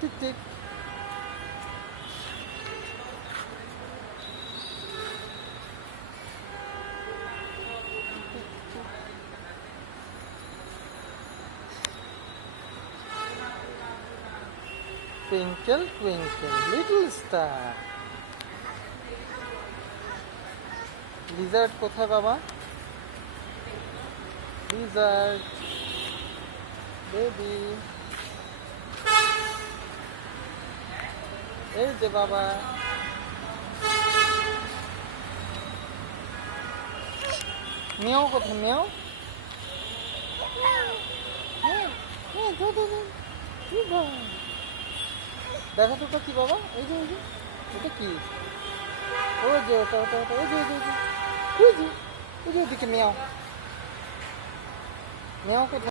Tick tick. Twinkle, twinkle, little star. Lizaad কোথায় বাবা? Lizaad baby, এই যে বাবা। মেও কোথায়? মেও দেখো তো ওটা কি বাবা? এই যে এটা কি? ওই যে ওটা ওটা ওটা, ওই যে ওই যে ওই যে ওই যে ওই যে ওদিকে মেও। মেও কোথায়?